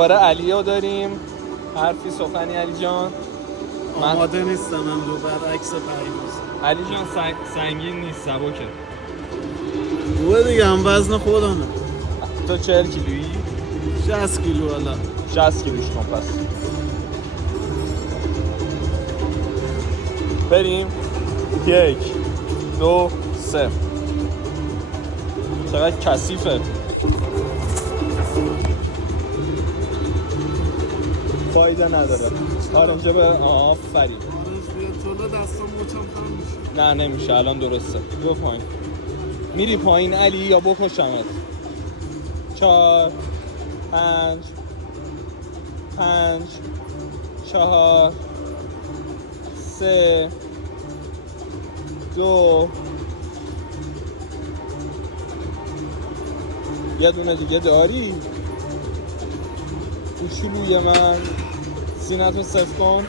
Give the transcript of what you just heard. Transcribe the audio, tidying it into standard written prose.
برای علی رو داریم. حرفی سخنی علی جان؟ آماده نیستم امرو برعکس پیروز. علی جان سنگین نیست، سبکه. خوبه دیگه، هم وزن خودمه. تو 40 کیلویی؟ 60 کیلو حالا. 60 کیلوش کن پس. بریم. 1 2 3. چقدر کثیفه. فایده نداره. آرنجه به آفرین. آرنج بیاد جلو دستم مچم خم میشه. نه نمیشه، الان درسته. برو پایین. میری پایین علی یا بکشمت؟ 4 5 4 3 2 یه دونه دیگه داری؟ کوچولوی من، سینه‌تو صف کن.